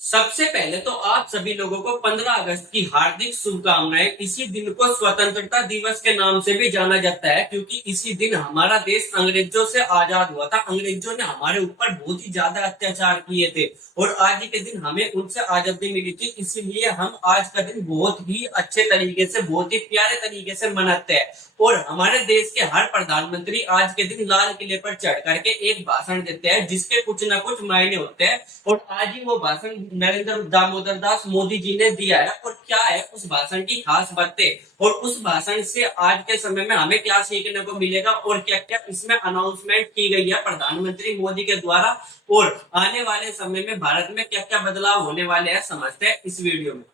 सबसे पहले तो आप सभी लोगों को 15 अगस्त की हार्दिक शुभकामनाएं। इसी दिन को स्वतंत्रता दिवस के नाम से भी जाना जाता है क्योंकि इसी दिन हमारा देश अंग्रेजों से आजाद हुआ था। अंग्रेजों ने हमारे ऊपर बहुत ही ज्यादा अत्याचार किए थे और आज ही के दिन हमें उनसे आजादी मिली थी। इसीलिए हम आज का दिन बहुत ही अच्छे तरीके से, बहुत ही प्यारे तरीके से मनाते हैं। और हमारे देश के हर प्रधानमंत्री आज के दिन लाल किले पर चढ़ करके एक भाषण देते हैं जिसके कुछ ना कुछ मायने होते हैं। और आज ही वो भाषण नरेंद्र दामोदर दास मोदी जी ने दिया है। और क्या है उस भाषण की खास बातें और उस भाषण से आज के समय में हमें क्या सीखने को मिलेगा और क्या क्या इसमें अनाउंसमेंट की गई है प्रधानमंत्री मोदी के द्वारा, और आने वाले समय में भारत में क्या क्या बदलाव होने वाले हैं, समझते हैं इस वीडियो में।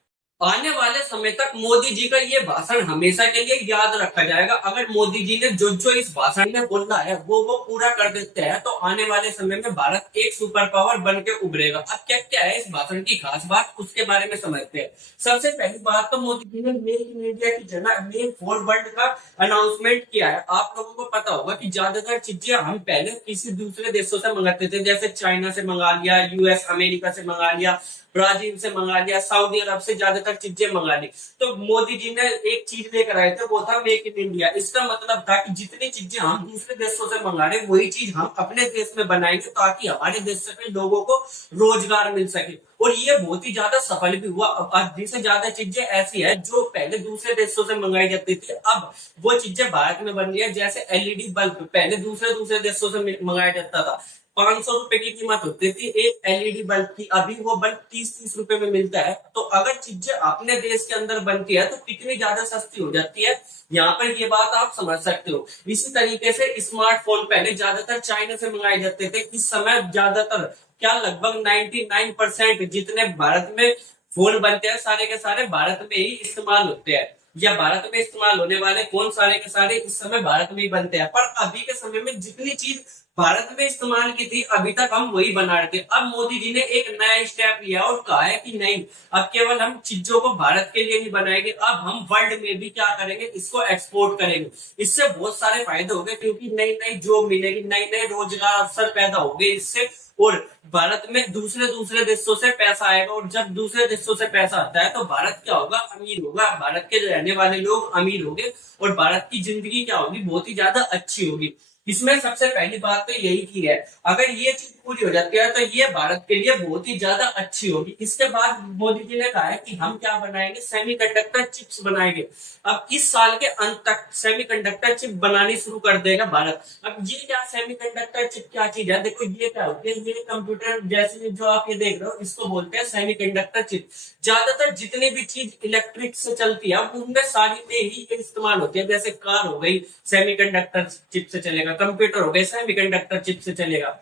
आने वाले समय तक मोदी जी का ये भाषण हमेशा के लिए याद रखा जाएगा। अगर मोदी जी ने जो जो इस भाषण में बोलना है वो पूरा कर देते हैं तो आने वाले समय में भारत एक सुपर पावर बन के उभरेगा। अब क्या क्या है इस भाषण की खास बात, उसके बारे में समझते हैं। सबसे पहली बात तो मोदी जी ने मेक इन इंडिया की जगह मेक फॉर वर्ल्ड का अनाउंसमेंट किया है। आप लोगों को पता होगा कि ज्यादातर चीजें हम पहले किसी दूसरे देशों से मंगाते थे, जैसे चाइना से मंगा लिया, यूएस अमेरिका से मंगा लिया, ब्राजील से मंगा लिया, सऊदी अरब से ज्यादातर चीजें मंगा ली। तो मोदी जी ने एक चीज लेकर आए थे, वो था मेक इन इंडिया। इसका मतलब था कि जितनी चीजें हम दूसरे देशों से मंगा रहे वही चीज हम अपने देश में बनाएंगे ताकि हमारे देश से लोगों को रोजगार मिल सके। और ये बहुत ही ज्यादा सफल भी हुआ। आधी से ज्यादा चीजें ऐसी है जो पहले दूसरे देशों से मंगाई जाती थी, अब वो चीजें भारत में बन रही है। जैसे एलईडी बल्ब पहले दूसरे दूसरे देशों से मंगाया जाता था, 500 रुपए की कीमत होती थी एक एलईडी बल्ब की, अभी वो बल्ब 30-30 रुपए में मिलता है। तो अगर चीजें अपने देश के अंदर बनती है तो कितनी ज्यादा सस्ती हो जाती है, यहाँ पर ये बात आप समझ सकते हो। इसी तरीके से स्मार्टफोन पहले ज्यादातर चाइना से मंगाए जाते थे, इस समय ज्यादातर क्या लगभग 99% जितने भारत में फोन बनते हैं सारे के सारे भारत में ही इस्तेमाल होते हैं, या भारत में इस्तेमाल होने वाले फोन सारे के सारे इस समय भारत में ही बनते हैं। पर अभी के समय में जितनी चीज भारत में इस्तेमाल की थी अभी तक हम वही बना रहे थे। अब मोदी जी ने एक नया स्टेप लिया और कहा है कि नहीं, अब केवल हम चीजों को भारत के लिए नहीं बनाएंगे, अब हम वर्ल्ड में भी क्या करेंगे, इसको एक्सपोर्ट करेंगे। इससे बहुत सारे फायदे हो गए क्योंकि नई नई जॉब मिलेगी, नई नई रोजगार अवसर पैदा हो गए इससे। और भारत में दूसरे दूसरे देशों से पैसा आएगा, और जब दूसरे देशों से पैसा आता है तो भारत क्या होगा, अमीर होगा। भारत के रहने वाले लोग अमीर होंगे और भारत की जिंदगी क्या होगी, बहुत ही ज्यादा अच्छी होगी। इसमें सबसे पहली बात तो यही की है, अगर ये चीज पूरी हो जाती है तो ये भारत के लिए बहुत ही ज्यादा अच्छी होगी। इसके बाद मोदी जी ने कहा है कि हम क्या बनाएंगे, सेमीकंडक्टर चिप्स बनाएंगे। अब इस साल के अंत तक सेमीकंडक्टर चिप बनानी शुरू कर देगा भारत। अब ये क्या सेमीकंडक्टर चिप क्या चीज है, देखो ये क्या होती है, ये कंप्यूटर जैसे जो आप ये देख रहे हो इसको बोलते हैं सेमीकंडक्टर चिप। ज्यादातर जितनी भी चीज इलेक्ट्रिक से चलती है उनमें सारी में ही इस्तेमाल होती है। जैसे कार हो गई सेमीकंडक्टर चिप से चलेगा, कंप्यूटर हो गए सेमीकंडक्टर चिप से चलेगा,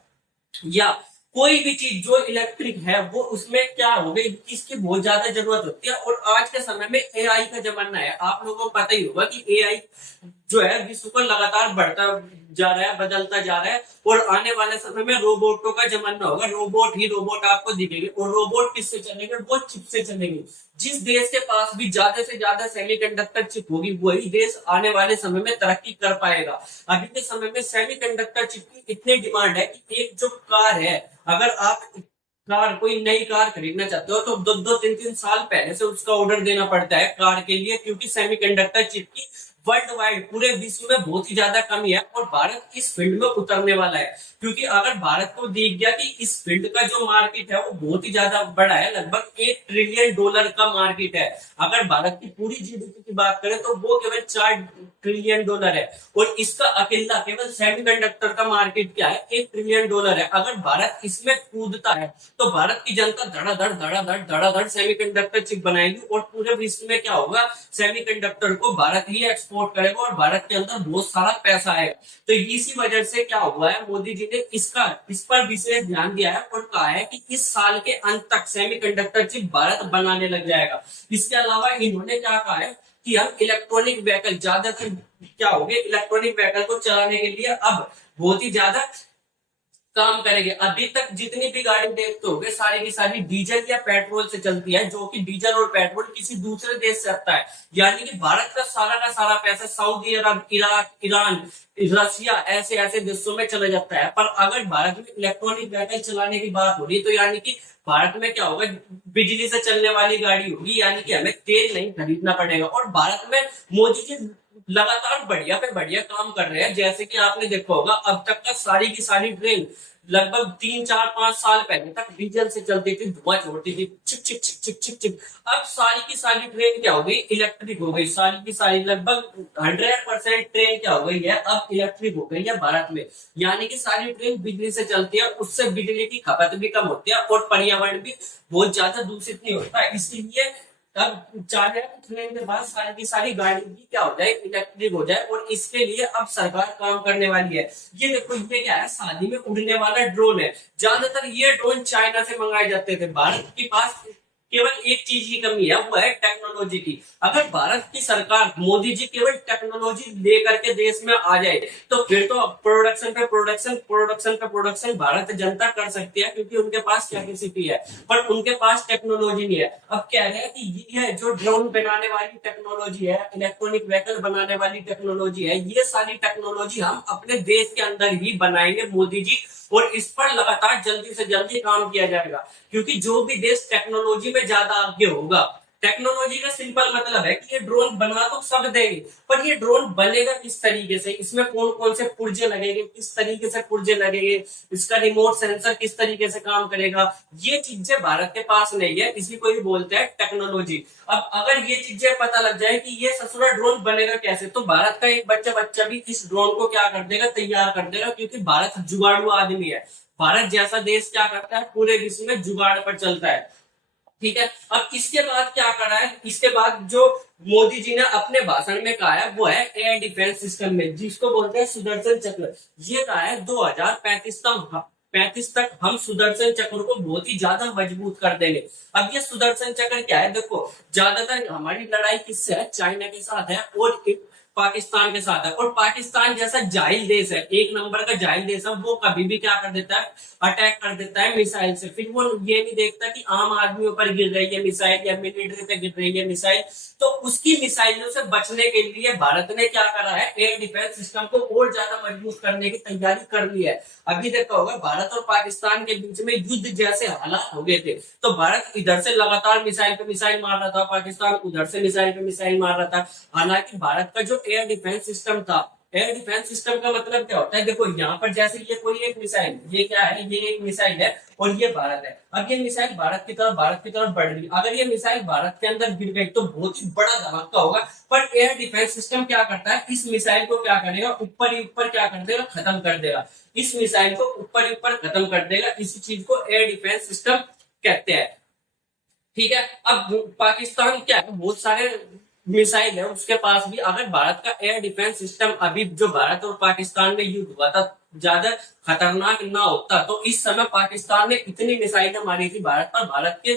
या कोई भी चीज जो इलेक्ट्रिक है वो उसमें क्या हो गई, इसकी बहुत ज्यादा जरूरत होती है। और आज के समय में एआई का जमाना है, आप लोगों को पता ही होगा कि एआई जो है विश्व को लगातार बढ़ता जा रहा है, बदलता जा रहा है। और आने वाले समय में रोबोटों का जमाना होगा, रोबोट ही रोबोट आपको दिखेंगे। और रोबोट किससे चलेंगे, वो चिप से चलेंगे। जिस देश के पास भी ज्यादा से ज्यादा सेमीकंडक्टर चिप होगी वही देश आने वाले समय में तरक्की कर पाएगा। अभी के समय में सेमीकंडक्टर चिप की इतनी डिमांड है कि एक जो कार है, अगर आप कार कोई नई कार खरीदना चाहते हो तो 2-2 3-3 साल पहले से उसका ऑर्डर देना पड़ता है कार के लिए, क्योंकि सेमीकंडक्टर चिप की वर्ल्ड वाइड पूरे विश्व में बहुत ही ज्यादा कमी है। और भारत इस फील्ड में उतरने वाला है, क्योंकि अगर भारत को दिख गया कि इस फील्ड का जो मार्केट है वो बहुत ही ज्यादा बड़ा है, लगभग $1 ट्रिलियन का मार्केट है। अगर भारत की पूरी जीडीपी की बात करें तो वो केवल $4 ट्रिलियन है। और इसका अकेला केवल सेमीकंडक्टर का मार्केट क्या है, $1 ट्रिलियन है। अगर भारत इसमें कूदता है तो भारत की जनता धड़ाधड़ धड़ाधड़ धड़ाधड़ सेमीकंडक्टर चिप बनाएगी और पूरे विश्व में क्या होगा, सेमीकंडक्टर को भारत ही एक्सपोर्ट करेगा और भारत के अंदर बहुत सारा पैसा आएगा। तो इसी वजह से क्या हुआ है, मोदी जी ने इस पर विशेष ध्यान दिया है और कहा है कि इस साल के अंत तक सेमीकंडक्टर चिप भारत बनाने लग जाएगा। इसके अलावा इन्होंने क्या कहा है कि हम इलेक्ट्रॉनिक व्हीकल ज्यादातर क्या हो गए, इलेक्ट्रॉनिक व्हीकल को चलाने के लिए अब बहुत ही ज्यादा काम करेंगे। अभी तक जितनी भी गाड़ी देखते हो सारी की सारी डीजल या पेट्रोल से चलती है, जो कि डीजल और पेट्रोल किसी दूसरे देश से आता है। यानी कि भारत का सारा पैसा सऊदी अरब, इराक, ईरान, रशिया ऐसे ऐसे देशों में चला जाता है। पर अगर भारत में इलेक्ट्रॉनिक व्हीकल चलाने की बात हो रही है तो यानी कि भारत में क्या होगा, बिजली से चलने वाली गाड़ी होगी, यानी कि हमें तेल नहीं खरीदना पड़ेगा। और भारत में मोदी जी लगातार बढ़िया पे बढ़िया काम कर रहे हैं। जैसे कि आपने देखा होगा, अब तक का सारी की सारी ट्रेन लगभग 3 4 5 साल पहले तक डीजल से चलती थी, धुआं छोड़ती थी, चिक चिक चिक चिक चिक चिक। अब सारी की सारी ट्रेन क्या हो गई, इलेक्ट्रिक हो गई। सारी की सारी लगभग 100% ट्रेन क्या हो गई है, अब इलेक्ट्रिक हो गई है भारत में। यानी कि सारी ट्रेन बिजली से चलती है, उससे बिजली की खपत भी कम होती है और पर्यावरण भी बहुत ज्यादा दूषित नहीं होता है। इसलिए अब चाह रहे हैं ट्रेन के बाद सारी की सारी गाड़ी भी क्या हो जाए, इलेक्ट्रिक हो जाए। और इसके लिए अब सरकार काम करने वाली है। ये देखो, ये क्या है, शादी में उड़ने वाला ड्रोन है। ज्यादातर ये ड्रोन चाइना से मंगाए जाते थे। भारत के पास केवल एक चीज की कमी है, वो है टेक्नोलॉजी की। अगर भारत की सरकार, मोदी जी केवल टेक्नोलॉजी लेकर के देश में आ जाए, तो फिर तो प्रोडक्शन पे प्रोडक्शन, प्रोडक्शन पे प्रोडक्शन भारत जनता कर सकती है, क्योंकि उनके पास कैपेसिटी है। पर उनके पास टेक्नोलॉजी नहीं है। अब कह रहे हैं कि ये जो ड्रोन बनाने वाली टेक्नोलॉजी है, इलेक्ट्रॉनिक व्हीकल बनाने वाली टेक्नोलॉजी है, ये सारी टेक्नोलॉजी हम अपने देश के अंदर ही बनाएंगे मोदी जी। और इस पर लगातार जल्दी से जल्दी काम किया जाएगा, क्योंकि जो भी देश टेक्नोलॉजी में ज्यादा आगे होगा, टेक्नोलॉजी का सिंपल मतलब है कि ये ड्रोन बना तो सब देंगे, पर ये ड्रोन बनेगा किस तरीके से, इसमें कौन कौन से पुर्जे लगेंगे, किस तरीके से पुर्जे लगेंगे, इसका रिमोट सेंसर किस तरीके से काम करेगा, ये चीजें भारत के पास नहीं है। इसी को ही बोलते हैं टेक्नोलॉजी। अब अगर ये चीजें पता लग जाए कि ये ससुरा ड्रोन बनेगा कैसे, तो भारत का एक बच्चा भी इस ड्रोन को क्या कर देगा, तैयार कर देगा। क्योंकि भारत जुगाड़ू आदमी है। भारत जैसा देश क्या करता है, पूरे विश्व में जुगाड़ पर चलता है। ठीक है। अब इसके बाद क्या करा है, इसके बाद जो मोदी जी ने अपने भाषण में कहा है, वो है एयर डिफेंस सिस्टम में, जिसको बोलते हैं सुदर्शन चक्र। ये कहा है 2035 तक हम सुदर्शन चक्र को बहुत ही ज्यादा मजबूत कर देंगे। अब ये सुदर्शन चक्र क्या है, देखो ज्यादातर हमारी लड़ाई किससे है, चाइना के साथ है और पाकिस्तान के साथ है। और पाकिस्तान जैसा जाहिल देश है, एक नंबर का जाहिल देश है, वो कभी भी क्या कर देता है, अटैक कर देता है मिसाइल से। फिर वो ये नहीं देखता कि आम आदमियों पर गिर रही है मिसाइल या मिलिट्री पे गिर रही है मिसाइल। तो उसकी मिसाइलों से बचने के लिए भारत ने क्या करा है, एयर डिफेंस सिस्टम को और ज्यादा मजबूत करने की तैयारी कर ली है। अभी देखा होगा, भारत और पाकिस्तान के बीच में युद्ध जैसे हालात हो गए थे, तो भारत इधर से लगातार मिसाइल पे मिसाइल मार रहा था, पाकिस्तान उधर से मिसाइल पे मिसाइल मार रहा था। हालांकि भारत का जो एयर डिफेंस सिस्टम था, एयर डिफेंस सिस्टम का मतलब क्या होता है, देखो यहाँ पर जैसे ये कोई एक मिसाइल, ये क्या है, ये एक मिसाइल है और ये भारत है। अब ये मिसाइल भारत की तरफ बढ़ रही, अगर ये मिसाइल भारत के अंदर गिर गई तो बहुत ही बड़ा धमाका होगा। पर एयर डिफेंस सिस्टम क्या करता है, इस मिसाइल को क्या करेगा, ऊपर ही ऊपर क्या कर देगा, खत्म कर देगा। इस मिसाइल को ऊपर ही ऊपर खत्म कर देगा। इसी चीज को एयर डिफेंस सिस्टम कहते हैं। ठीक है। अब पाकिस्तान क्या है, बहुत सारे मिसाइल है उसके पास भी। अगर भारत का एयर डिफेंस सिस्टम, अभी जो भारत और पाकिस्तान में युद्ध हुआ था, ज्यादा खतरनाक ना होता, तो इस समय पाकिस्तान ने इतनी मिसाइलें मारी थी भारत पर, भारत के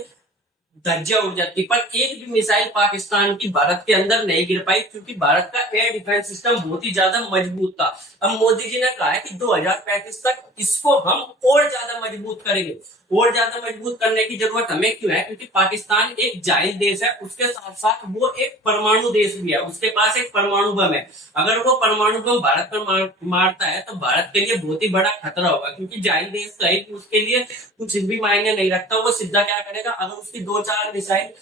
धज्जियां उड़ जाती। पर एक भी मिसाइल पाकिस्तान की भारत के अंदर नहीं गिर पाई, क्योंकि भारत का एयर डिफेंस सिस्टम बहुत ही ज्यादा मजबूत था। अब मोदी जी ने कहा है कि 2035 तक इसको हम और ज्यादा मजबूत करेंगे। और ज्यादा मजबूत करने की जरूरत हमें क्यों है, क्योंकि पाकिस्तान एक जाहिल देश है, उसके साथ साथ वो एक परमाणु देश भी है, उसके पास एक परमाणु बम है। अगर वो परमाणु बम भारत पर मारता है, तो भारत के लिए बहुत ही बड़ा खतरा होगा। क्योंकि जाहिल देश तो है कि उसके लिए कुछ भी मायने नहीं रखता, वो सीधा क्या करेगा, अगर उसकी 2 4 मिसाइल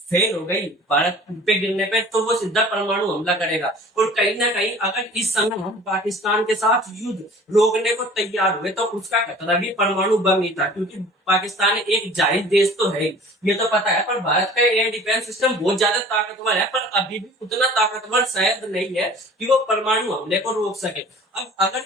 फेल हो गई भारत पे गिरने पे, तो वो सीधा परमाणु हमला करेगा। और कहीं ना कहीं अगर इस समय हम पाकिस्तान के साथ युद्ध रोकने को तैयार हुए, तो उसका खतरा भी परमाणु बम ही था। क्योंकि पाकिस्तान एक जाहिल देश तो है, ये तो पता है, पर भारत का एयर डिफेंस सिस्टम बहुत ज्यादा ताकतवर है, पर अभी भी उतना ताकतवर शायद नहीं है कि वो परमाणु हमले को रोक सके। अब अगर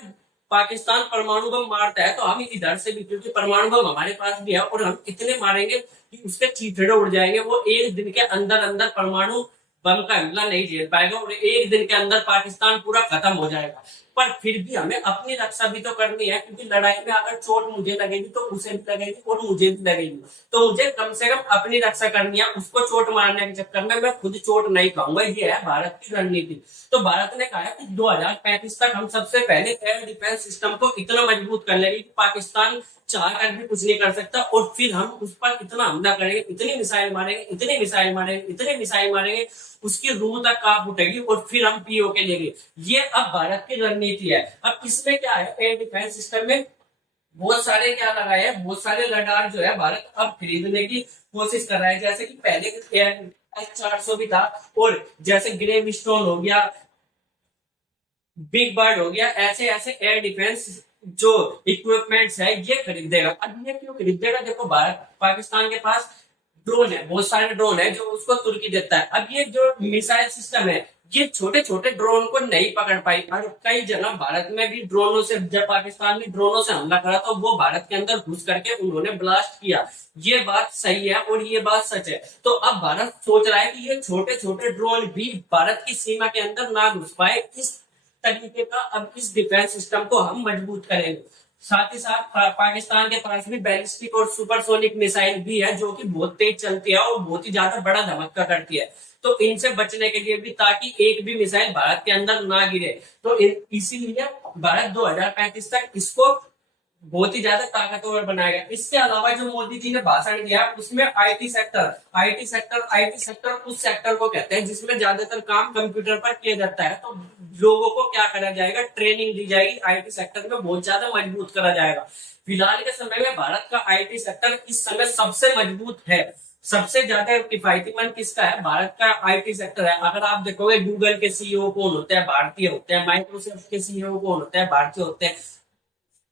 पाकिस्तान परमाणु बम मारता है, तो हम इधर से भी, क्योंकि परमाणु बम हमारे पास भी है, और हम इतने मारेंगे कि उसके चीथड़े उड़ जाएंगे। वो एक दिन के अंदर अंदर परमाणु बम का हमला नहीं झेल पाएगा, और एक दिन के अंदर पाकिस्तान पूरा खत्म हो जाएगा। पर फिर भी हमें अपनी रक्षा भी तो करनी है, क्योंकि लड़ाई में अगर चोट मुझे लगेगी तो उसे भी लगेगी और मुझे भी लगेगी। तो मुझे कम से कम अपनी रक्षा करनी है, उसको चोट मारने के चक्कर में मैं खुद चोट नहीं खाऊंगा। ये है भारत की रणनीति। तो भारत ने कहा है कि 2035 तक हम सबसे पहले एयर डिफेंस सिस्टम को इतना मजबूत कर लेंगे कि पाकिस्तान चाह कर भी कुछ नहीं कर सकता। और फिर हम उस पर इतना हमला करेंगे, इतनी मिसाइल मारेंगे, इतनी मिसाइल मारेंगे, इतनी मिसाइल मारेंगे, उसकी रूह तक कांप उठेगी, और फिर हम पीओके लेंगे। ये अब भारत की रणनीति है। अब इसमें क्या है, एयर डिफेंस सिस्टम में बहुत सारे क्या लगाए हैं, बहुत सारे रडार जो है भारत अब खरीदने की कोशिश कर रहा है। जैसे कि पहले S-400 भी था, और जैसे ग्रेव स्टोन हो गया, बिग बर्ड हो गया, ऐसे ऐसे एयर डिफेंस जो इक्विपमेंट्स है ये खरीदेगा। अब ये क्यों खरीदेगा? देखो, भारत पाकिस्तान के पास ड्रोन है, बहुत सारे ड्रोन है जो उसको तुर्की देता है। अब ये जो मिसाइल सिस्टम है, ये छोटे छोटे ड्रोन को नहीं पकड़ पाई, और कई जगह भारत में भी ड्रोनों से, जब पाकिस्तान में ड्रोनों से हमला करा तो वो भारत के अंदर घुस करके उन्होंने ब्लास्ट किया। ये बात सही है और ये बात सच है। तो अब भारत सोच रहा है कि ये छोटे छोटे ड्रोन भी भारत की सीमा के अंदर ना घुस पाए, इस तरीके का अब इस डिफेंस सिस्टम को हम मजबूत करेंगे। साथ ही साथ पाकिस्तान के पास भी बैलिस्टिक और सुपरसोनिक मिसाइल भी है जो कि बहुत तेज चलती है और बहुत ही ज्यादा बड़ा धमाका करती है। तो इनसे बचने के लिए भी, ताकि एक भी मिसाइल भारत के अंदर ना गिरे, तो इसीलिए भारत 2035 तक इसको बहुत ही ज्यादा ताकतवर बनाएगा। इसके अलावा जो मोदी जी ने भाषण दिया उसमें आईटी सेक्टर उस सेक्टर को कहते हैं जिसमें ज्यादातर काम कंप्यूटर पर किया जाता है। तो लोगों को क्या करा जाएगा, ट्रेनिंग दी जाएगी, आईटी सेक्टर में बहुत ज्यादा मजबूत करा जाएगा। फिलहाल के समय में भारत का आईटी सेक्टर इस समय सबसे मजबूत है। सबसे ज्यादा किफायतीमंद किसका है? भारत का आईटी सेक्टर है। अगर आप देखोगे गूगल के सीईओ कौन होते हैं? भारतीय होते हैं। माइक्रोसॉफ्ट के सीईओ कौन होते हैं? भारतीय होते हैं।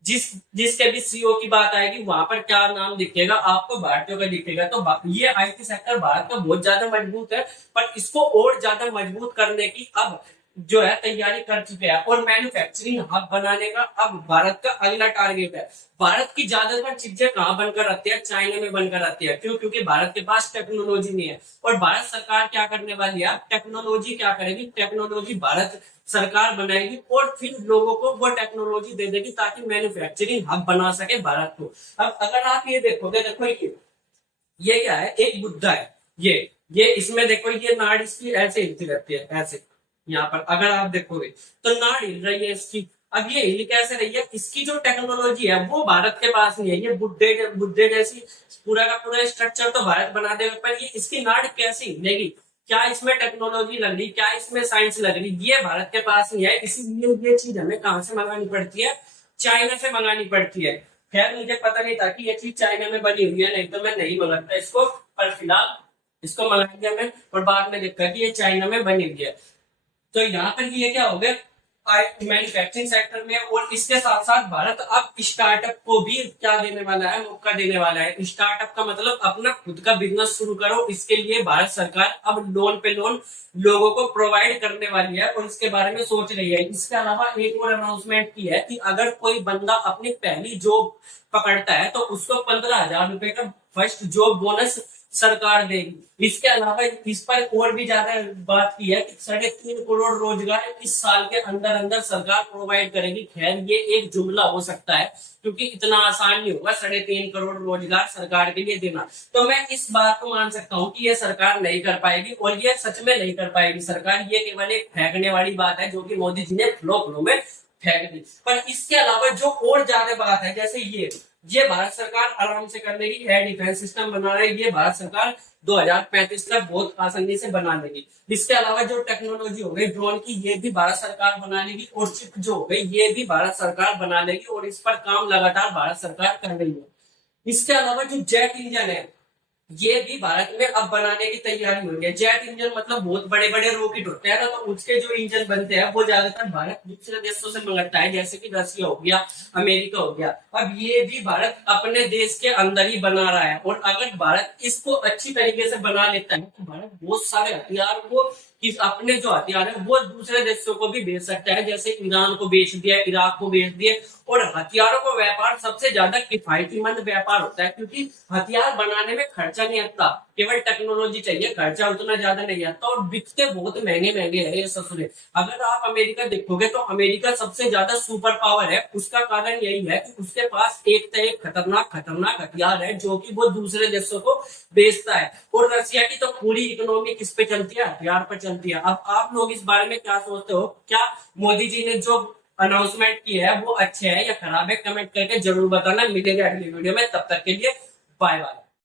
जिसके भी सीईओ की बात आएगी वहां पर क्या नाम दिखेगा आपको? भारतीयों का दिखेगा। तो ये आईटी सेक्टर भारत का बहुत ज्यादा मजबूत है, पर इसको और ज्यादा मजबूत करने की अब जो है तैयारी कर चुके हैं, और मैन्युफैक्चरिंग हब बनाने का अब भारत का अगला टारगेट है। भारत की ज्यादातर चीजें कहाँ बनकर आती है? चाइना में बनकर आती है। क्यों? क्योंकि भारत के पास टेक्नोलॉजी नहीं है। और भारत सरकार क्या करने वाली है? टेक्नोलॉजी क्या करेगी? टेक्नोलॉजी भारत सरकार बनाएगी और फिर लोगों को वो टेक्नोलॉजी दे देगी ताकि मैन्युफैक्चरिंग हब बना सके भारत को। अब अगर आप ये देखोगे, देखो ये क्या है? एक बुद्धा है। ये इसमें देखो, ये नाड़ इसकी ऐसे हिलती रहती है, ऐसे। यहाँ पर अगर आप देखोगे तो नाड़ हिल रही है इसकी। अब ये हिल कैसे रही है? इसकी जो टेक्नोलॉजी है वो भारत के पास नहीं है। ये बुद्धे बुद्धे जैसी पूरा का पूरा स्ट्रक्चर तो भारत बना देगा, पर ये इसकी नाड़ कैसे हिलेगी? क्या इसमें टेक्नोलॉजी लग रही, क्या इसमें साइंस लग रही? ये भारत के पास नहीं है। इसीलिए ये चीज हमें कहाँ से मंगानी पड़ती है? चाइना से मंगानी पड़ती है। खैर, मुझे पता नहीं था कि ये चीज चाइना में बनी हुई है, नहीं तो मैं नहीं मंगाता इसको। पर फिलहाल इसको मंगा दिया मैं, और बाद में देखा कि ये चाइना में बनी हुई है। तो यहाँ पर ये क्या हो गया, मैन्युफैक्चरिंग सेक्टर में। और इसके साथ साथ भारत अब स्टार्टअप को भी क्या देने वाला है? मौका देने वाला है। स्टार्टअप का मतलब अपना खुद का बिजनेस शुरू करो। इसके लिए भारत सरकार अब लोन पे लोन लोगों को प्रोवाइड करने वाली है और इसके बारे में सोच रही है। इसके अलावा एक और अनाउंसमेंट की है कि अगर कोई बंदा अपनी पहली जॉब पकड़ता है तो उसको 15,000 रुपए का फर्स्ट जॉब बोनस सरकार देगी। इसके अलावा इस पर और भी ज्यादा बात की है कि 3.5 करोड़ रोजगार इस साल के अंदर अंदर सरकार प्रोवाइड करेगी। खैर, ये एक जुमला हो सकता है क्योंकि इतना आसान नहीं होगा 3.5 करोड़ रोजगार सरकार के लिए देना। तो मैं इस बात को मान सकता हूँ कि ये सरकार नहीं कर पाएगी, और ये सच में नहीं कर पाएगी सरकार। ये केवल एक फेंकने वाली बात है जो कि मोदी जी ने फ्लो में फेंक दी। पर इसके अलावा जो और ज्यादा बात है, जैसे ये भारत सरकार आराम से कर लेगी। एयर डिफेंस सिस्टम बना रही है, ये भारत सरकार 2035 तक बहुत आसानी से बना लेगी। इसके अलावा जो टेक्नोलॉजी हो गई ड्रोन की, ये भी भारत सरकार बना लेगी। और चिप जो हो गई, ये भी भारत सरकार बना लेगी, और इस पर काम लगातार भारत सरकार कर रही है। इसके अलावा जो जेट इंजन है, ये भी भारत में अब बनाने की तैयारी हो रही है। जेट इंजन मतलब बहुत बड़े बड़े रॉकेट होते हैं ना, तो उसके जो इंजन बनते हैं वो ज्यादातर भारत दूसरे देशों से मंगाता है, जैसे कि रसिया हो गया, अमेरिका हो गया। अब ये भी भारत अपने देश के अंदर ही बना रहा है, और अगर भारत इसको अच्छी तरीके से बना लेता है तो भारत बहुत सारे हथियार को, अपने जो हथियार है वो दूसरे देशों को भी बेच सकता है। जैसे ईरान को बेच दिया, इराक को बेच दिए। और हथियारों का व्यापार सबसे ज्यादा किफायतीमंद व्यापार होता है, क्योंकि हथियार बनाने में खर्चा नहीं आता, केवल टेक्नोलॉजी चाहिए, खर्चा उतना ज्यादा नहीं आता, और बिकते बहुत महंगे महंगे है ये ससुरे। अगर आप अमेरिका देखोगे तो अमेरिका सबसे ज्यादा सुपर पावर है। उसका कारण यही है कि उसके पास एक से एक खतरनाक खतरनाक हथियार है जो कि वो दूसरे देशों को बेचता है। और रसिया की तो पूरी इकोनॉमी किस पे चलती है? हथियार पर चलती है। अब आप लोग इस बारे में क्या सोचते हो? क्या मोदी जी ने जो अनाउंसमेंट की है वो अच्छे है या खराब है? कमेंट करके जरूर बताना। मिलेंगे अगली वीडियो में, तब तक के लिए बाय बाय।